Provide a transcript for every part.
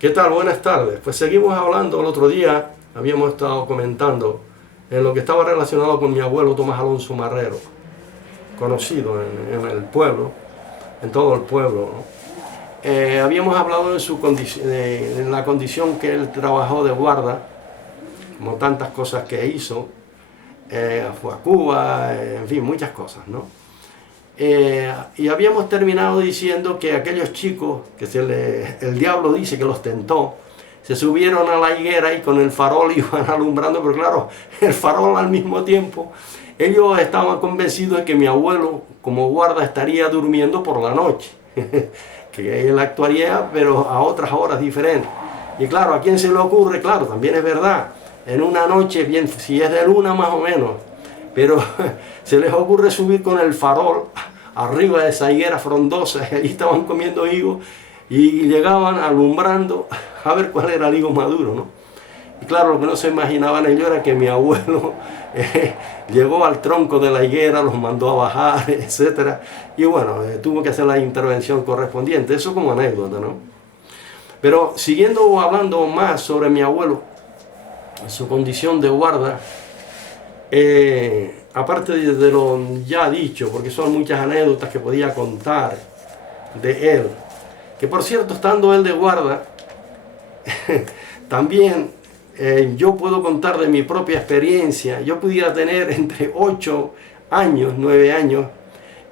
¿Qué tal? Buenas tardes. Pues seguimos hablando. El otro día habíamos estado comentando en lo que estaba relacionado con mi abuelo Tomás Alonso Marrero, conocido en el pueblo, en todo el pueblo, ¿no? Habíamos hablado de en la condición que él trabajó de guarda, como tantas cosas que hizo, fue a Cuba, en fin, muchas cosas, ¿no? Y habíamos terminado diciendo que aquellos chicos, el diablo dice que los tentó, se subieron a la higuera y con el farol iban alumbrando, pero claro, el farol al mismo tiempo, ellos estaban convencidos de que mi abuelo como guarda estaría durmiendo por la noche, que él actuaría pero a otras horas diferentes. Y claro, ¿a quién se le ocurre? Claro, también es verdad, en una noche, bien, si es de luna más o menos, pero se les ocurre subir con el farol arriba de esa higuera frondosa, y allí estaban comiendo higos y llegaban alumbrando a ver cuál era el higo maduro, ¿no? Y claro, lo que no se imaginaban ellos era que mi abuelo llegó al tronco de la higuera, los mandó a bajar, etc. Y bueno, tuvo que hacer la intervención correspondiente, eso como anécdota, ¿no? Pero siguiendo hablando más sobre mi abuelo, su condición de guarda, aparte de lo ya dicho, porque son muchas anécdotas que podía contar de él, que por cierto, estando él de guarda, también yo puedo contar de mi propia experiencia. Yo pudiera tener entre 8 años, 9 años,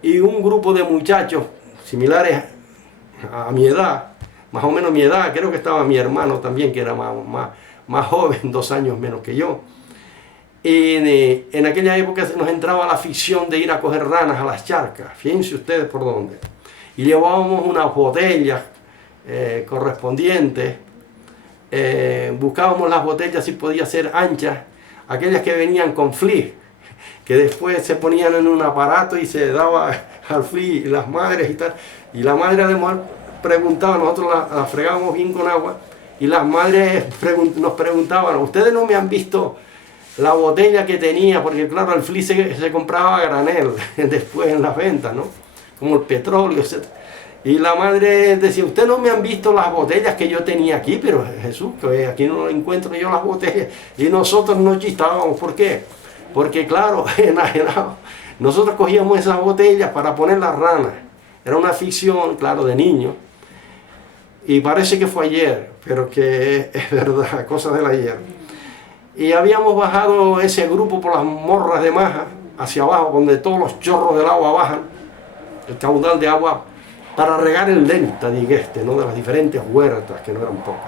y un grupo de muchachos similares a mi edad, más o menos mi edad, creo que estaba mi hermano también, que era más joven, 2 años menos que yo. En aquella época nos entraba la afición de ir a coger ranas a las charcas, fíjense ustedes por dónde. Y llevábamos unas botellas correspondientes, buscábamos las botellas si podía ser anchas, aquellas que venían con flis, que después se ponían en un aparato y se daba al flis, y las madres y tal. Y la madre de mujer preguntaba, nosotros la fregábamos bien con agua, y las madres nos preguntaban, ¿ustedes no me han visto la botella que tenía? Porque claro, el flis se compraba a granel después en las ventas, ¿no? Como el petróleo, etc. Y la madre decía, ustedes no me han visto las botellas que yo tenía aquí, pero Jesús, que aquí no encuentro yo las botellas. Y nosotros nos chistábamos, ¿por qué? Porque claro, enajenado, nosotros cogíamos esas botellas para poner las ranas. Era una ficción, claro, de niños. Y parece que fue ayer, pero que es verdad, cosas del ayer. Y habíamos bajado ese grupo por las morras de Maja, hacia abajo, donde todos los chorros del agua bajan, el caudal de agua, para regar el delta de Igueste, ¿no? De las diferentes huertas, que no eran pocas.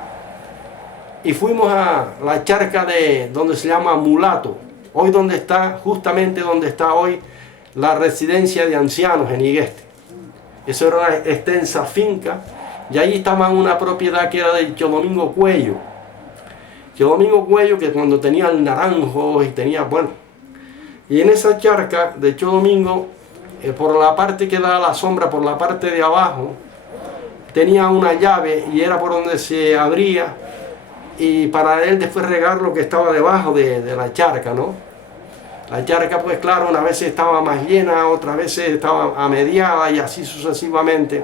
Y fuimos a la charca de donde se llama Mulato, hoy donde está, justamente donde está hoy la residencia de ancianos en Igueste. Eso era una extensa finca, y allí estaba una propiedad que era de Tío Domingo Cuello. Tío Domingo Cuello, que cuando tenía el naranjo y tenía, bueno, y en esa charca de Tío Domingo, por la parte que da la sombra, por la parte de abajo, tenía una llave y era por donde se abría, y para él después regar lo que estaba debajo de la charca, ¿no? La charca, pues claro, unas veces estaba más llena, otras veces estaba a mediada y así sucesivamente.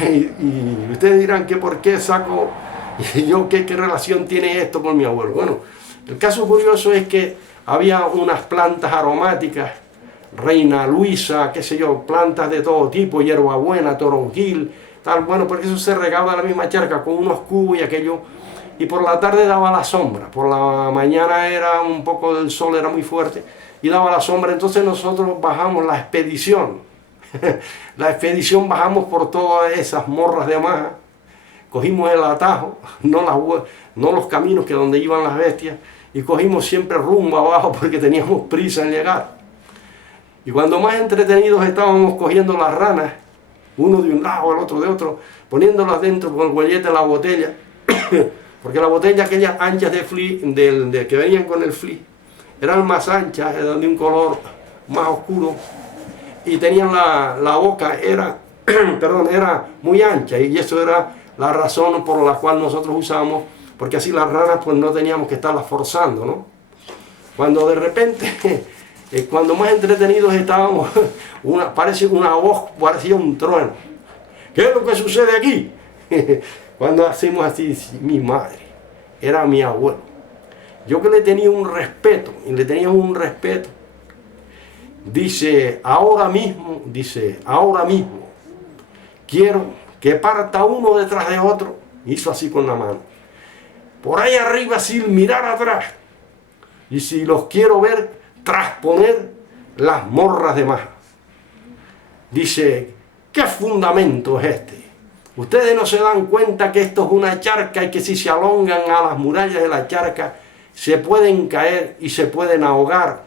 y ustedes dirán que por qué saco, y yo qué relación tiene esto con mi abuelo. Bueno, el caso curioso es que había unas plantas aromáticas, Reina Luisa, qué sé yo, plantas de todo tipo, hierbabuena, toronjil, tal, bueno, porque eso se regaba en la misma charca con unos cubos y aquello, y por la tarde daba la sombra, por la mañana era un poco del sol, era muy fuerte, y daba la sombra. Entonces nosotros bajamos la expedición, bajamos por todas esas morras de Maja, cogimos el atajo, no los caminos que donde iban las bestias, y cogimos siempre rumbo abajo porque teníamos prisa en llegar. Y cuando más entretenidos estábamos cogiendo las ranas, uno de un lado, el otro de otro, poniéndolas dentro con el huellete de la botella, porque la botella, aquellas anchas de flis, que venían con el flis, eran más anchas, eran de un color más oscuro, y tenían la boca, era muy ancha, y eso era la razón por la cual nosotros usábamos, porque así las ranas pues no teníamos que estarlas forzando, ¿no? Cuando de repente, cuando más entretenidos estábamos, parece una voz, parecía un trueno. ¿Qué es lo que sucede aquí? Cuando hacemos así, mi madre, era mi abuelo. Yo que le tenía un respeto, y le tenía un respeto. Dice, ahora mismo, quiero que parta uno detrás de otro. Hizo así con la mano. Por ahí arriba sin mirar atrás. Y si los quiero ver, trasponer las morras de más. Dice, ¿qué fundamento es este? Ustedes no se dan cuenta que esto es una charca y que si se alongan a las murallas de la charca, se pueden caer y se pueden ahogar.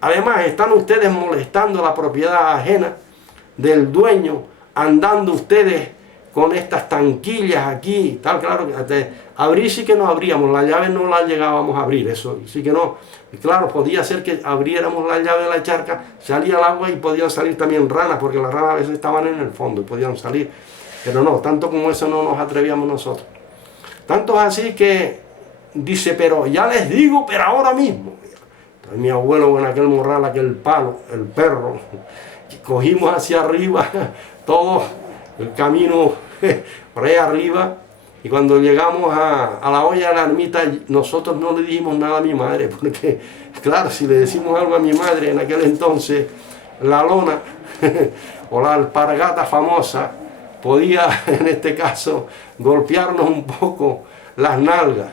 Además, están ustedes molestando la propiedad ajena del dueño, andando ustedes con estas tanquillas aquí, tal, claro, abrir sí que no abríamos, la llave no la llegábamos a abrir, eso sí que no. Y claro, podía ser que abriéramos la llave de la charca, salía el agua y podían salir también ranas, porque las ranas a veces estaban en el fondo y podían salir. Pero no, tanto como eso no nos atrevíamos nosotros. Tanto es así que dice, pero ya les digo, pero ahora mismo. Entonces, mi abuelo en aquel morral, aquel palo, el perro, cogimos hacia arriba todo el camino por ahí arriba, y cuando llegamos a la olla de la ermita, nosotros no le dijimos nada a mi madre, porque claro, si le decimos algo a mi madre en aquel entonces, la lona o la alpargata famosa podía en este caso golpearnos un poco las nalgas,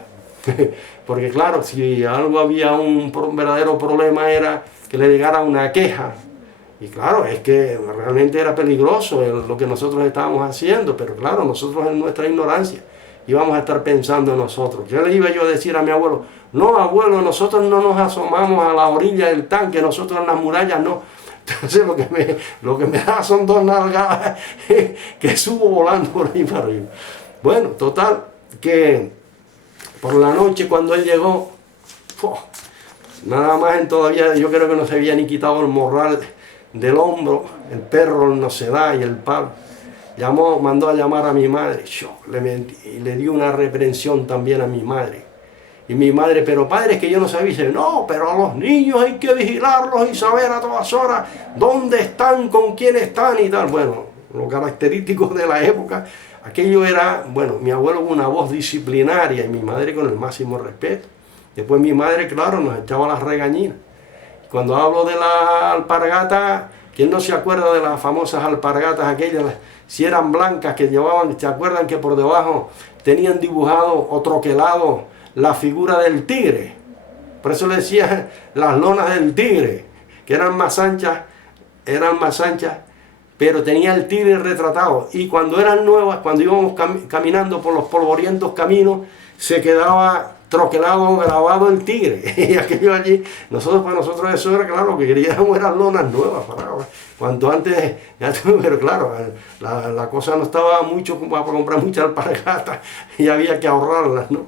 porque claro, si algo había un verdadero problema era que le llegara una queja. Y claro, es que realmente era peligroso lo que nosotros estábamos haciendo, pero claro, nosotros en nuestra ignorancia íbamos a estar pensando en nosotros. ¿Qué le iba yo a decir a mi abuelo? No, abuelo, nosotros no nos asomamos a la orilla del tanque, nosotros en las murallas no. Entonces lo que me da son dos nalgadas que subo volando por ahí para arriba. Bueno, total, que por la noche cuando él llegó, nada más todavía, yo creo que no se había ni quitado el morral del hombro, el perro no se da y el palo. Mandó a llamar a mi madre, y le dio una reprensión también a mi madre. Y mi madre, pero padre, es que yo no sabía. Dice, no, pero a los niños hay que vigilarlos y saber a todas horas dónde están, con quién están y tal. Bueno, lo característico de la época, aquello era, bueno, mi abuelo con una voz disciplinaria y mi madre con el máximo respeto. Después mi madre, claro, nos echaba las regañinas. Cuando hablo de la alpargata, ¿quién no se acuerda de las famosas alpargatas aquellas? Si eran blancas que llevaban, ¿se acuerdan que por debajo tenían dibujado o troquelado la figura del tigre? Por eso le decía las lonas del tigre, que eran más anchas, pero tenía el tigre retratado. Y cuando eran nuevas, cuando íbamos caminando por los polvorientos caminos, se quedaba troquelado, grabado el tigre. Y aquello allí, para nosotros eso era claro, lo que queríamos eran lonas nuevas, cuanto antes, pero claro, la cosa no estaba mucho como para comprar muchas alpargatas y había que ahorrarlas, ¿no?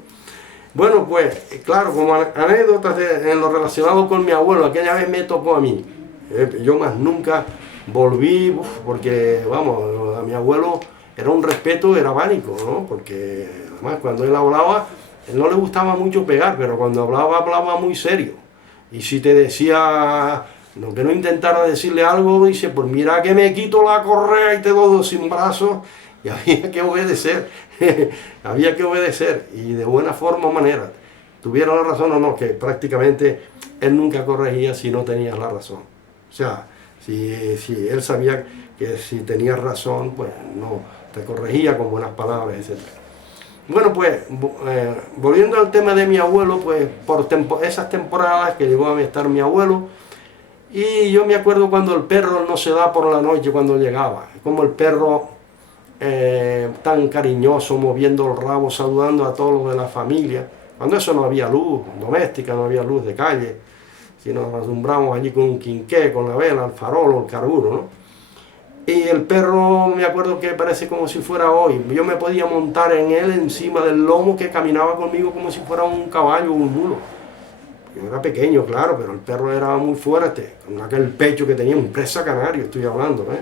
Bueno, pues, claro, como anécdotas en lo relacionado con mi abuelo, aquella vez me tocó a mí. Yo más nunca volví, porque, vamos, a mi abuelo era un respeto, era pánico, ¿no? Porque, además, cuando él hablaba, él no le gustaba mucho pegar, pero cuando hablaba muy serio. Y si te decía, que no intentara decirle algo, dice, pues mira que me quito la correa y te doy sin brazos, y había que obedecer, había que obedecer, y de buena forma o manera, tuviera la razón o no, que prácticamente él nunca corregía si no tenías la razón. O sea, si él sabía que si tenías razón, pues no, te corregía con buenas palabras, etc. Bueno, pues, volviendo al tema de mi abuelo, pues por esas temporadas que llegó a estar mi abuelo, y yo me acuerdo cuando el perro no se da por la noche cuando llegaba, como el perro tan cariñoso, moviendo el rabo, saludando a todos los de la familia, cuando eso no había luz doméstica, no había luz de calle, sino nos alumbramos allí con un quinqué, con la vela, el farol o el carburo, ¿no? Y el perro, me acuerdo que parece como si fuera hoy. Yo me podía montar en él encima del lomo, que caminaba conmigo como si fuera un caballo o un mulo. Yo era pequeño, claro, pero el perro era muy fuerte, con aquel pecho que tenía, un presa canario, estoy hablando, ¿eh?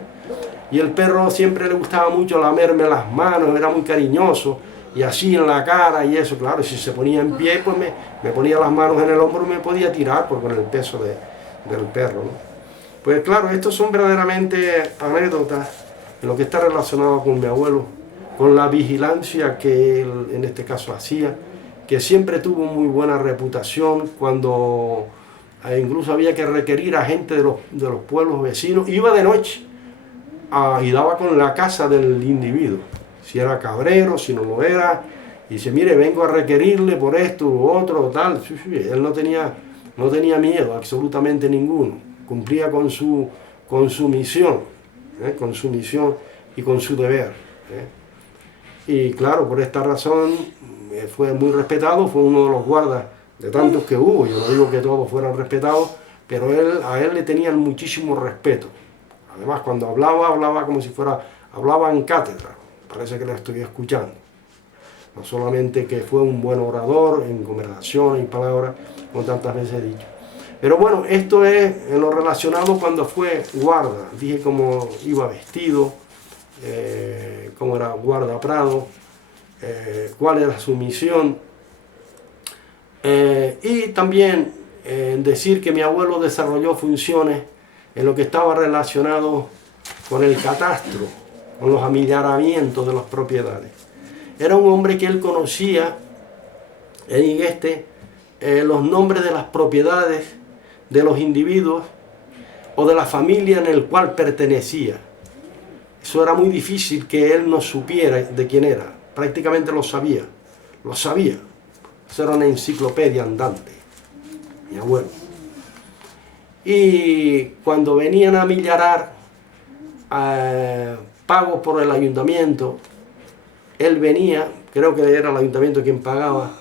Y el perro siempre le gustaba mucho lamerme las manos, era muy cariñoso, y así en la cara y eso, claro. Y si se ponía en pie, pues me ponía las manos en el hombro y me podía tirar con el peso del perro, ¿no? Pues claro, estos son verdaderamente anécdotas en lo que está relacionado con mi abuelo, con la vigilancia que él en este caso hacía, que siempre tuvo muy buena reputación cuando incluso había que requerir a gente de los pueblos vecinos, iba de noche y daba con la casa del individuo, si era cabrero, si no lo era, y dice, mire, vengo a requerirle por esto u otro, tal. Sí, sí, él no tenía miedo, absolutamente ninguno, cumplía con su misión, con su misión y con su deber. Y claro, por esta razón fue muy respetado, fue uno de los guardas de tantos que hubo. Yo no digo que todos fueran respetados, pero a él le tenían muchísimo respeto. Además, cuando hablaba como si hablaba en cátedra, parece que le estoy escuchando. No solamente que fue un buen orador en conversación y palabras, como tantas veces he dicho. Pero bueno, esto es en lo relacionado cuando fue guarda. Dije cómo iba vestido, cómo era guarda Prado, cuál era su misión. Y también decir que mi abuelo desarrolló funciones en lo que estaba relacionado con el catastro, con los amillaramientos de las propiedades. Era un hombre que él conocía en los nombres de las propiedades de los individuos o de la familia en el cual pertenecía. Eso era muy difícil que él no supiera de quién era. Prácticamente lo sabía. Eso era una enciclopedia andante, mi abuelo. Y cuando venían a millarar pagos por el ayuntamiento, él venía, creo que era el ayuntamiento quien pagaba,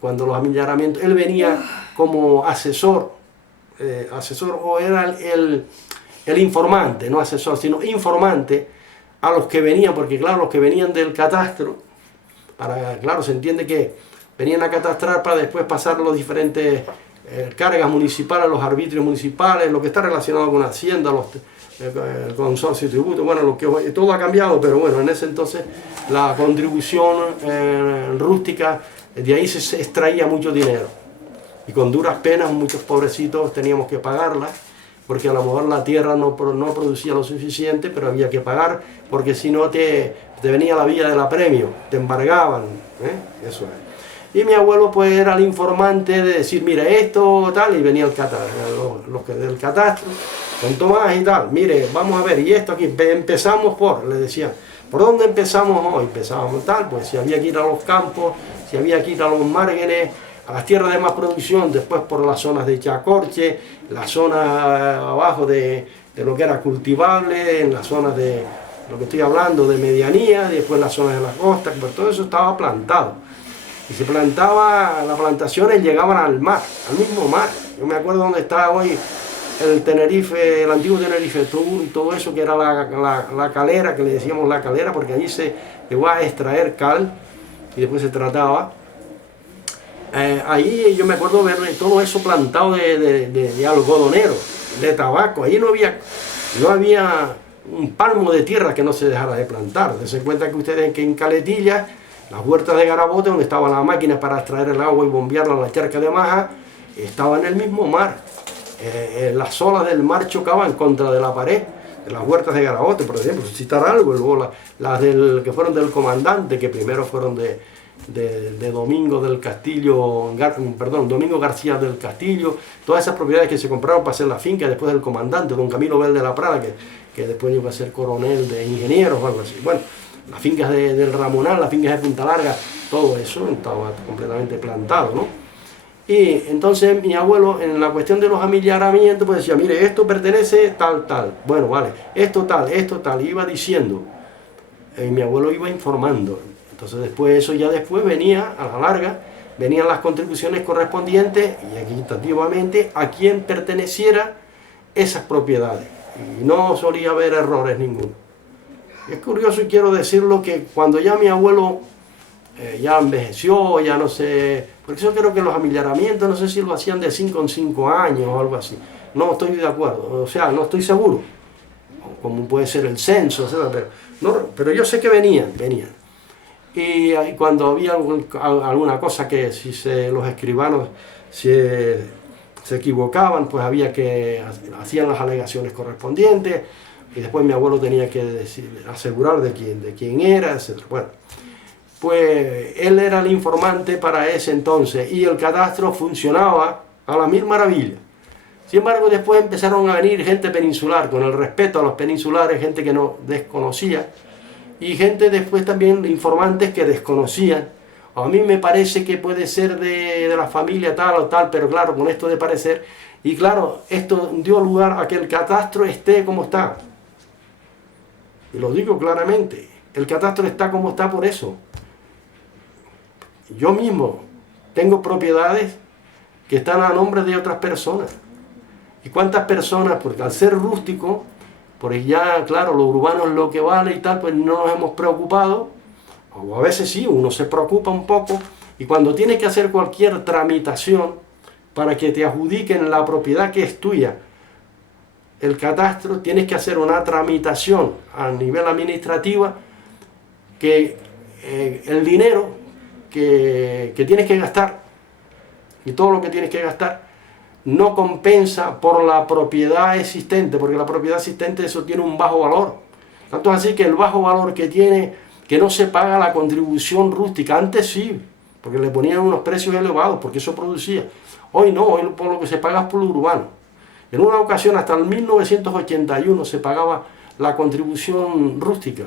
cuando los amillaramientos, él venía como asesor o era el informante, no asesor, sino informante a los que venían, porque claro, los que venían del catastro, claro, se entiende que venían a catastrar para después pasar los diferentes cargas municipales, los arbitrios municipales, lo que está relacionado con Hacienda, el consorcio de tributo, bueno, todo ha cambiado, pero bueno, en ese entonces la contribución rústica, de ahí se extraía mucho dinero. Y con duras penas muchos pobrecitos teníamos que pagarla, porque a lo mejor la tierra no producía lo suficiente, pero había que pagar, porque si no te venía la vía del apremio, te embargaban, eso es. Y mi abuelo pues era el informante de decir, mire esto, tal, y venía los del catastro, con Tomás y tal, mire, vamos a ver, y esto aquí, empezamos le decía, ¿por dónde empezamos hoy? Empezábamos tal, pues si había que ir a los campos, si había que ir a los márgenes, a las tierras de más producción, después por las zonas de Chacorche, la zona abajo de lo que era cultivable, en las zonas de lo que estoy hablando, de medianía, después las zonas de las costas, pues todo eso estaba plantado. Y se plantaba, las plantaciones llegaban al mar, al mismo mar. Yo me acuerdo donde está hoy el Tenerife, el antiguo Tenerife Tour, todo eso que era la calera, que le decíamos la calera, porque allí se llegó a extraer cal y después se trataba. Ahí yo me acuerdo ver todo eso plantado de algodonero, de tabaco. Ahí no había un palmo de tierra que no se dejara de plantar. Dense cuenta que ustedes que en Caletilla, las huertas de Garabote, donde estaban las máquinas para extraer el agua y bombearla a la charca de Maja, estaba en el mismo mar. Las olas del mar chocaban contra de la pared de las huertas de Garabote, por ejemplo, citar algo. Luego las que fueron del comandante, que primero fueron de Domingo del Castillo, Domingo García del Castillo, todas esas propiedades que se compraron para hacer la finca después del comandante, don Camilo Bel de la Prada, que después llegó a ser coronel de ingenieros o algo así. Bueno, las fincas del Ramonal, las fincas de Punta Larga, todo eso estaba completamente plantado, ¿no? Y entonces mi abuelo, en la cuestión de los amillaramientos, pues decía, mire, esto pertenece tal, bueno, vale, esto tal, iba diciendo, y mi abuelo iba informando. Entonces después venía, a la larga, venían las contribuciones correspondientes, y equitativamente, a quien perteneciera esas propiedades. Y no solía haber errores ninguno. Es curioso y quiero decirlo que cuando ya mi abuelo ya envejeció, ya no sé, porque yo creo que los amillaramientos, no sé si lo hacían de 5 en 5 años o algo así, no estoy de acuerdo, o sea, no estoy seguro, como puede ser el censo, etc. Pero yo sé que venían. Y cuando había alguna cosa que si los escribanos se equivocaban, pues hacían las alegaciones correspondientes. y después mi abuelo tenía que asegurar de quién era, etc. Bueno, pues él era el informante para ese entonces y el catastro funcionaba a la mil maravillas. Sin embargo, después empezaron a venir gente peninsular, con el respeto a los peninsulares, gente que no desconocía, y gente después también, informantes que desconocían. A mí me parece que puede ser de la familia tal o tal, pero claro, con esto de parecer, y claro, esto dio lugar a que el catastro esté como está. Y lo digo claramente, el catastro está como está por eso. Yo mismo tengo propiedades que están a nombre de otras personas. ¿Y cuántas personas? Porque al ser rústico, pues ya, claro, lo urbano es lo que vale y tal, pues no nos hemos preocupado, o a veces sí, uno se preocupa un poco, y cuando tienes que hacer cualquier tramitación para que te adjudiquen la propiedad que es tuya, el catastro, tienes que hacer una tramitación a nivel administrativo que el dinero que tienes que gastar y todo lo que tienes que gastar no compensa por la propiedad existente, porque la propiedad existente eso tiene un bajo valor. Tanto es así que el bajo valor que tiene, que no se paga la contribución rústica, antes sí, porque le ponían unos precios elevados, porque eso producía. Hoy no, hoy por lo que se paga es por lo urbano. En una ocasión, hasta el 1981, se pagaba la contribución rústica.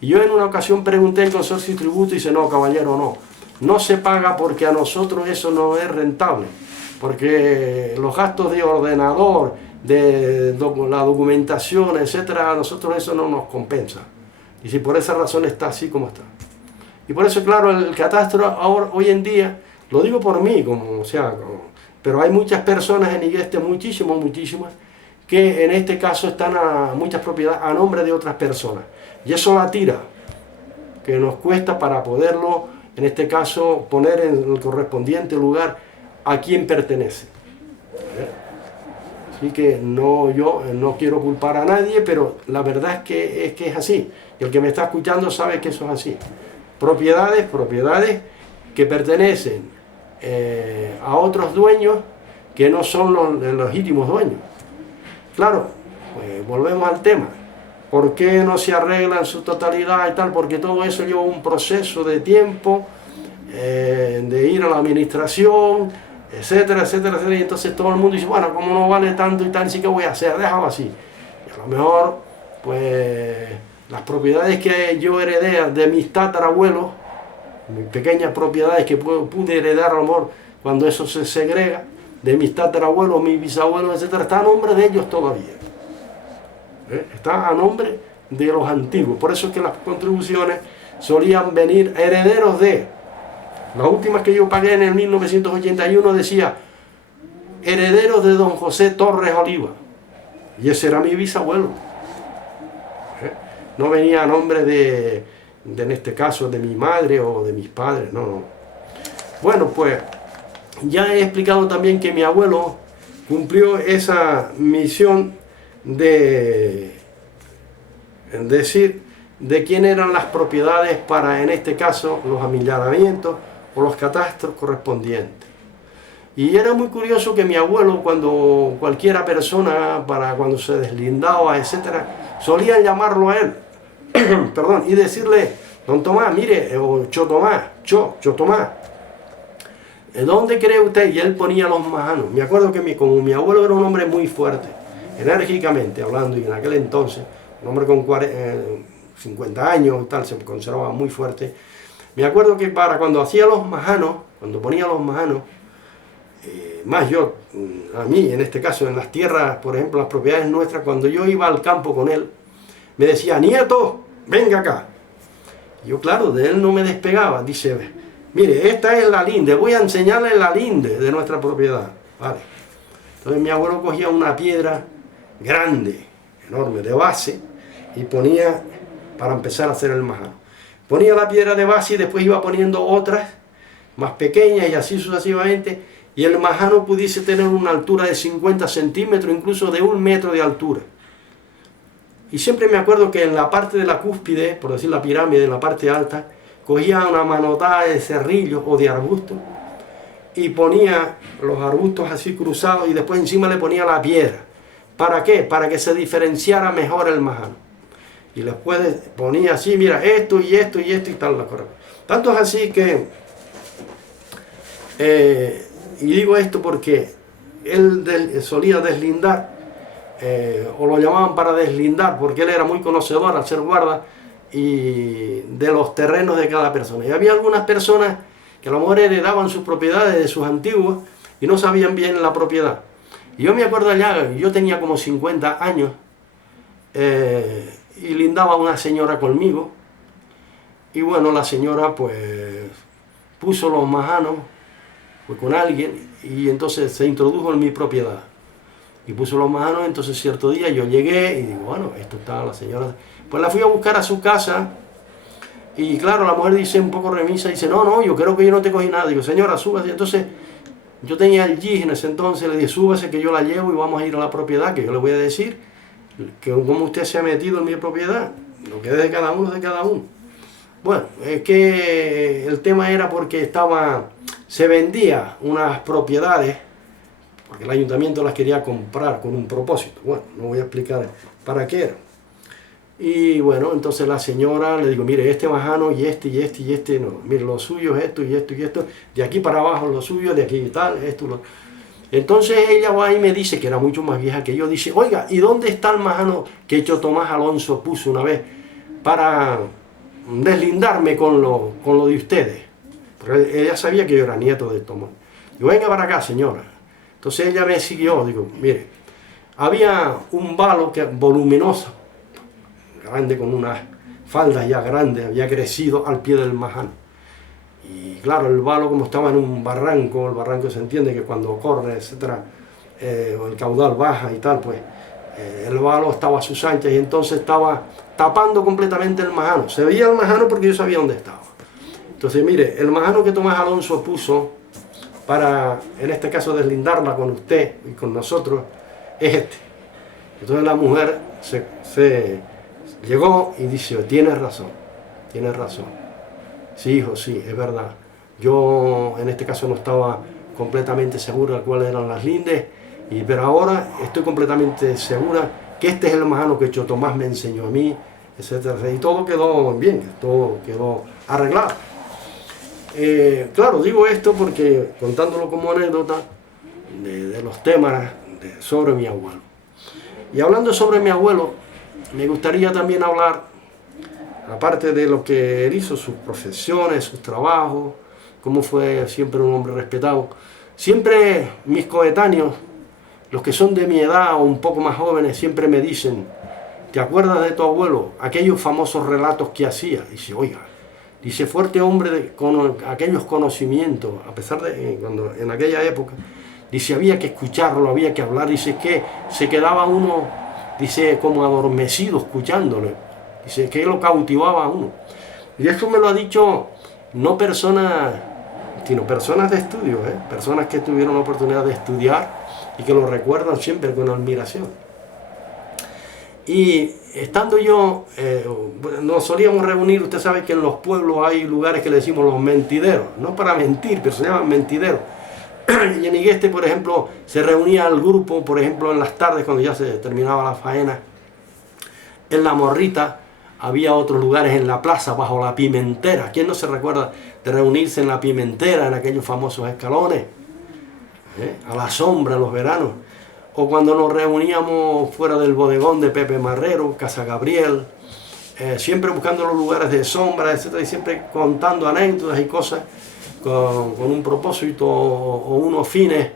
Y yo en una ocasión pregunté al consorcio de tributo y dice, no, caballero, no se paga porque a nosotros eso no es rentable. Porque los gastos de ordenador, de la documentación, etcétera, a nosotros eso no nos compensa. Y si por esa razón está así como está. Y por eso, claro, el catastro ahora, hoy en día, lo digo por mí, pero hay muchas personas en Iglesia, muchísimas, que en este caso están muchas propiedades a nombre de otras personas. Y eso la tira, que nos cuesta para poderlo, en este caso, poner en el correspondiente lugar a quién pertenece. Así que yo no quiero culpar a nadie, pero la verdad es que es así. Y el que me está escuchando sabe que eso es así. Propiedades que pertenecen a otros dueños que no son los legítimos dueños. Claro, pues volvemos al tema. ¿Por qué no se arregla en su totalidad y tal? Porque todo eso lleva un proceso de tiempo, de ir a la administración, etcétera, y entonces todo el mundo dice, bueno, como no vale tanto y tal, sí que voy a hacer, déjalo así. Y a lo mejor, pues, las propiedades que yo heredé de mis tatarabuelos, mis pequeñas propiedades que pude heredar a lo mejor cuando eso se segrega, de mis tatarabuelos, mis bisabuelos, etcétera, está a nombre de ellos todavía. Está a nombre de los antiguos. Por eso es que las contribuciones solían venir herederos de... Las últimas que yo pagué en el 1981 decía herederos de don José Torres Oliva. Y ese era mi bisabuelo. No venía a nombre en este caso, de mi madre o de mis padres, no. Bueno, pues ya he explicado también que mi abuelo cumplió esa misión de decir de quién eran las propiedades para, en este caso, los amillanamientos o los catastros correspondientes. Y era muy curioso que mi abuelo, cuando cualquiera persona, cuando se deslindaba, etcétera, solían llamarlo a él, perdón, y decirle, don Tomás, mire, o Cho Tomás, ¿dónde cree usted? Y él ponía los majanos. Me acuerdo que como mi abuelo era un hombre muy fuerte, enérgicamente hablando, y en aquel entonces, un hombre con 50 años y tal, se conservaba muy fuerte. Me acuerdo que para cuando hacía los majanos, cuando ponía los majanos, más yo, a mí en este caso, en las tierras, por ejemplo, las propiedades nuestras, cuando yo iba al campo con él, me decía, nieto, venga acá. Y yo, claro, de él no me despegaba. Dice, mire, esta es la linde, voy a enseñarle la linde de nuestra propiedad. Vale. Entonces mi abuelo cogía una piedra grande, enorme, de base, y ponía, para empezar a hacer el majano, ponía la piedra de base y después iba poniendo otras más pequeñas y así sucesivamente, y el majano pudiese tener una altura de 50 centímetros, incluso de 1 metro de altura. Y siempre me acuerdo que en la parte de la cúspide, por decir la pirámide, en la parte alta, cogía una manotada de cerrillos o de arbustos y ponía los arbustos así cruzados y después encima le ponía la piedra. ¿Para qué? Para que se diferenciara mejor el majano. Y después ponía así, mira, esto y esto y esto y tal, la correcta. Tanto es así que, y digo esto porque él solía deslindar, o lo llamaban para deslindar, porque él era muy conocedor al ser guarda y de los terrenos de cada persona. Y había algunas personas que a lo mejor heredaban sus propiedades de sus antiguos y no sabían bien la propiedad. Y yo me acuerdo allá, yo tenía como 50 años, y lindaba una señora conmigo, y bueno, la señora pues puso los majanos, fue con alguien, y entonces se introdujo en mi propiedad, y puso los majanos. Entonces cierto día yo llegué, y digo, bueno, esto está la señora, pues la fui a buscar a su casa, y claro, la mujer dice un poco remisa, dice, no, yo creo que yo no te cogí nada. Digo, señora, súbase. Entonces yo tenía el jeep en ese entonces, le dije, súbase que yo la llevo y vamos a ir a la propiedad, que yo le voy a decir que cómo usted se ha metido en mi propiedad, lo que es de cada uno, de cada uno. Bueno, es que el tema era porque se vendía unas propiedades, porque el ayuntamiento las quería comprar con un propósito. Bueno, no voy a explicar para qué era. Y bueno, entonces la señora le digo, mire, este majano y este y este y este, no, mire, lo suyo es esto y esto y esto, de aquí para abajo lo suyo, de aquí y tal, esto, lo... Entonces ella va y me dice, que era mucho más vieja que yo, dice, oiga, ¿y dónde está el majano que Tomás Alonso puso una vez para deslindarme con lo de ustedes? Porque ella sabía que yo era nieto de Tomás. Yo, venga para acá, señora. Entonces ella me siguió, digo, mire, había un valo voluminoso, grande, con unas faldas ya grandes, había crecido al pie del majano. Y claro, el valo, como estaba en un barranco, el barranco se entiende que cuando corre, etcétera, el caudal baja y tal, pues el valo estaba a sus anchas y entonces estaba tapando completamente el majano. Se veía el majano porque yo sabía dónde estaba. Entonces, mire, el majano que Tomás Alonso puso para, en este caso, deslindarla con usted y con nosotros, es este. Entonces la mujer se llegó y dice, tienes razón. Sí, hijo, sí, es verdad. Yo en este caso no estaba completamente seguro de cuáles eran las lindes, pero ahora estoy completamente segura que este es el majano que Tomás me enseñó a mí, etcétera. Y todo quedó bien, todo quedó arreglado. Claro, digo esto porque contándolo como anécdota de los temas sobre mi abuelo. Y hablando sobre mi abuelo, me gustaría también hablar, aparte de lo que él hizo, sus profesiones, sus trabajos, cómo fue siempre un hombre respetado. Siempre mis coetáneos, los que son de mi edad o un poco más jóvenes, siempre me dicen, ¿te acuerdas de tu abuelo? Aquellos famosos relatos que hacía. Dice, oiga, dice, fuerte hombre con aquellos conocimientos, a pesar de cuando en aquella época, dice, había que escucharlo, había que hablar, dice que se quedaba uno, dice, como adormecido escuchándole. Dice que lo cautivaba a uno. Y esto me lo ha dicho no personas, sino personas de estudio, personas que tuvieron la oportunidad de estudiar y que lo recuerdan siempre con admiración. Y estando yo, nos solíamos reunir, usted sabe que en los pueblos hay lugares que le decimos los mentideros, no para mentir, pero se llaman mentideros. Y en Igueste, por ejemplo, se reunía el grupo, por ejemplo, en las tardes cuando ya se terminaba la faena. En La Morrita había otros lugares, en la plaza, bajo la Pimentera. ¿Quién no se recuerda de reunirse en la Pimentera, en aquellos famosos escalones? A la sombra en los veranos. O cuando nos reuníamos fuera del bodegón de Pepe Marrero, Casa Gabriel, siempre buscando los lugares de sombra, etcétera, y siempre contando anécdotas y cosas con un propósito o unos fines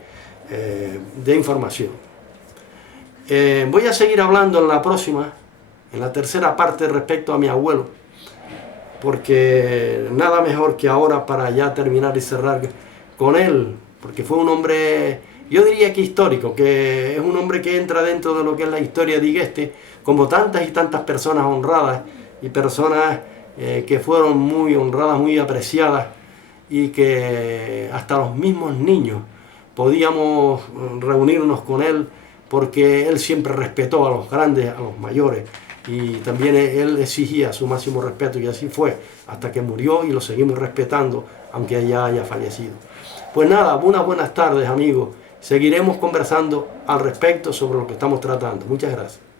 de información. Voy a seguir hablando en la próxima, en la tercera parte respecto a mi abuelo, porque nada mejor que ahora para ya terminar y cerrar con él, porque fue un hombre, yo diría que histórico, que es un hombre que entra dentro de lo que es la historia de Igueste, como tantas y tantas personas honradas y personas que fueron muy honradas, muy apreciadas, y que hasta los mismos niños podíamos reunirnos con él, porque él siempre respetó a los grandes, a los mayores, y también él exigía su máximo respeto, y así fue hasta que murió, y lo seguimos respetando aunque ya haya fallecido. Pues nada, unas buenas tardes, amigos. seguiremos conversando al respecto sobre lo que estamos tratando. Muchas gracias.